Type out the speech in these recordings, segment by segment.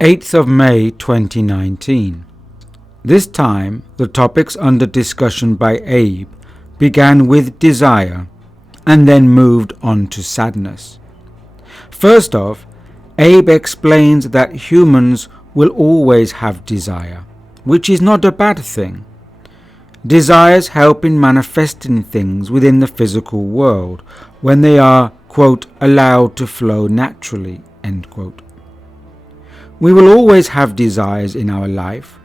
8th of May 2019. This time, the topics under discussion by Abe began with desire and then moved on to sadness. First off, Abe explains that humans will always have desire, which is not a bad thing. Desires help in manifesting things within the physical world when they are, quote, allowed to flow naturally, end quote. We will always have desires in our life.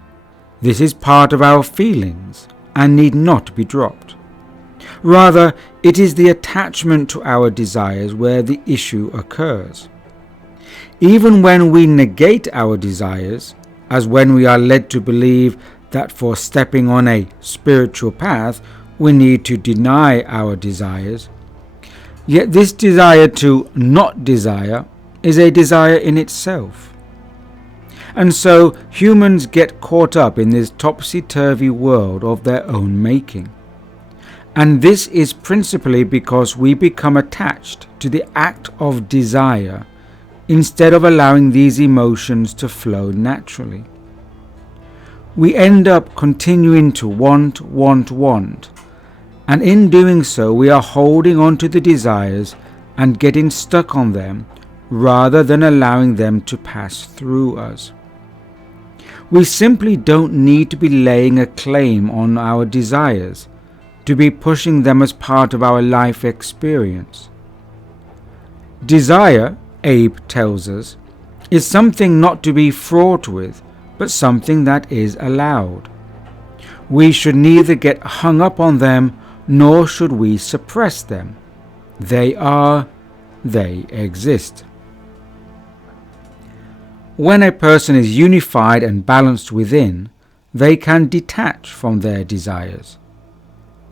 This is part of our feelings and need not be dropped. Rather, it is the attachment to our desires where the issue occurs. Even when we negate our desires, as when we are led to believe that for stepping on a spiritual path we need to deny our desires, yet this desire to not desire is a desire in itself. And so humans get caught up in this topsy-turvy world of their own making. And this is principally because we become attached to the act of desire instead of allowing these emotions to flow naturally. We end up continuing to want, and in doing so we are holding on to the desires and getting stuck on them rather than allowing them to pass through us. We simply don't need to be laying a claim on our desires, to be pushing them as part of our life experience. Desire, Abe tells us, is something not to be fraught with, but something that is allowed. We should neither get hung up on them, nor should we suppress them. They exist. When a person is unified and balanced within, they can detach from their desires.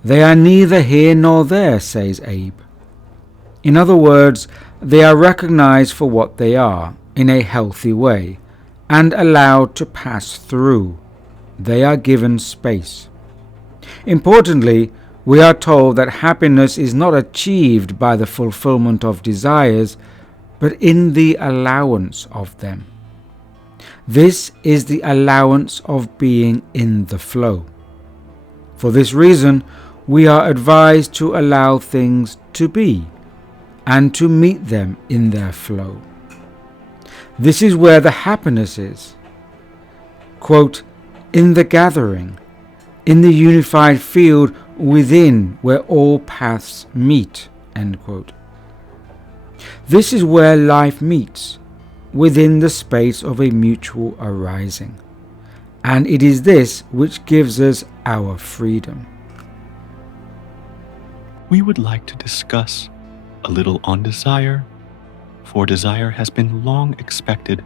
They are neither here nor there, says Abe. In other words, they are recognized for what they are, in a healthy way, and allowed to pass through. They are given space. Importantly, we are told that happiness is not achieved by the fulfillment of desires, but in the allowance of them. This is the allowance of being in the flow. For this reason, we are advised to allow things to be and to meet them in their flow. This is where the happiness is. Quote, in the gathering, in the unified field within where all paths meet, end quote. This is where life meets, within the space of a mutual arising. And it is this which gives us our freedom. We would like to discuss a little on desire, for desire has been long expected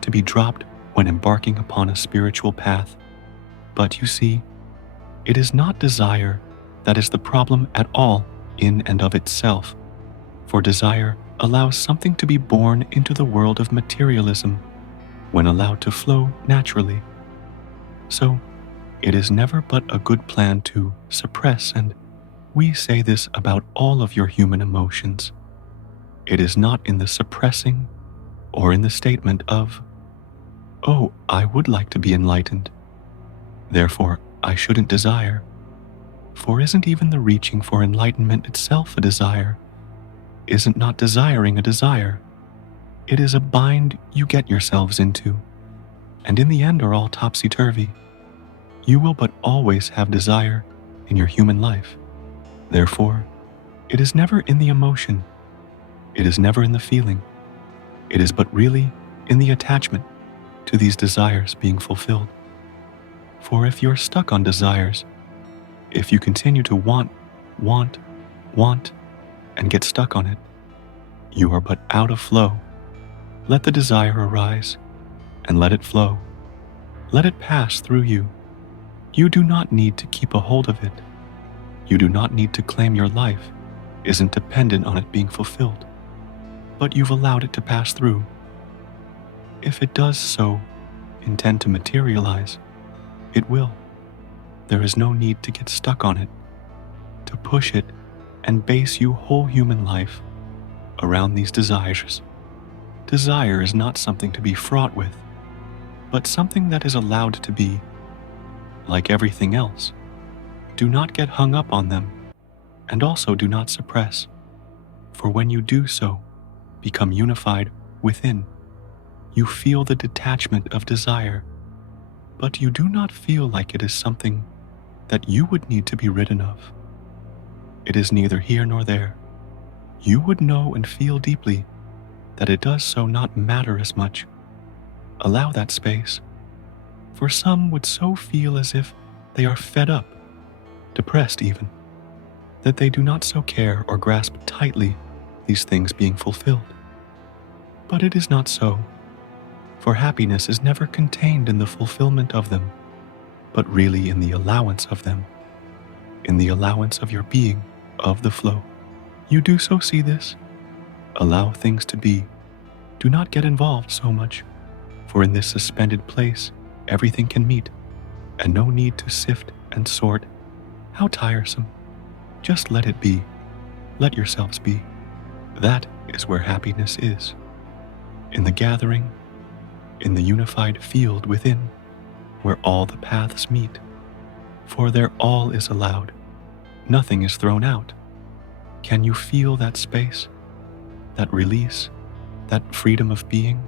to be dropped when embarking upon a spiritual path. But you see, it is not desire that is the problem at all in and of itself, for desire allows something to be born into the world of materialism when allowed to flow naturally. So, it is never but a good plan to suppress, and we say this about all of your human emotions. It is not in the suppressing or in the statement of, oh, I would like to be enlightened, therefore I shouldn't desire. For isn't even the reaching for enlightenment itself a desire? Isn't not desiring a desire? It is a bind you get yourselves into, and in the end are all topsy-turvy. You will but always have desire in your human life. Therefore, it is never in the emotion. It is never in the feeling. It is but really in the attachment to these desires being fulfilled. For if you're stuck on desires, if you continue to want, and get stuck on it, you are but out of flow. Let the desire arise, and let it flow. Let it pass through you. You do not need to keep a hold of it. You do not need to claim your life isn't dependent on it being fulfilled, but you've allowed it to pass through. If it does so intend to materialize, it will. There is no need to get stuck on it, to push it and base your whole human life around these desires. Desire is not something to be fraught with. but something that is allowed to be. Like everything else, do not get hung up on them, and also do not suppress, for when you do so, become unified within, you feel the detachment of desire, but you do not feel like it is something that you would need to be ridden of. It is neither here nor there. You would know and feel deeply that it does so not matter as much. Allow that space, for some would so feel as if they are fed up, depressed even, that they do not so care or grasp tightly these things being fulfilled. But it is not so, for happiness is never contained in the fulfillment of them, but really in the allowance of them, in the allowance of your being, of the flow. You do so see this? Allow things to be. Do not get involved so much, for in this suspended place, everything can meet, and no need to sift and sort. How tiresome. Just let it be. Let yourselves be. That is where happiness is. In the gathering, in the unified field within, where all the paths meet. For there all is allowed. Nothing is thrown out. Can you feel that space, that release, that freedom of being?